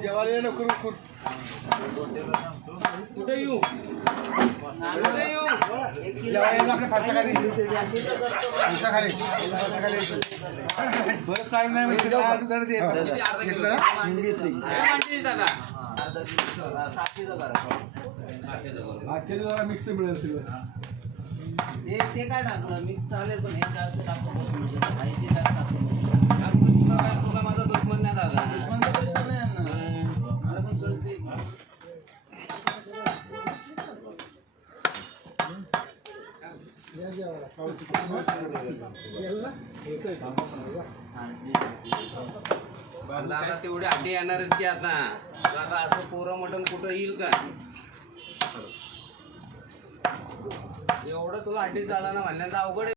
जेवायला ये नको कुठे येऊ जेवायला आपल्या फारसा खाली खाली बरं साहेब नाही म्हणजे आजच्या दिवसाला मिक्स मिळेल सगळं ते काय टाकलं मिक्स चालेल पण हे जास्त टाकतो तुला माझा दुश्मन नाही दादा दुश्मन नाही मला पण कळते दादा तेवढे आधी येणारच की आता असं पोरं मटण कुठं येईल का एवढं तुला अड्डी चालला ना म्हणण्याचं अवघड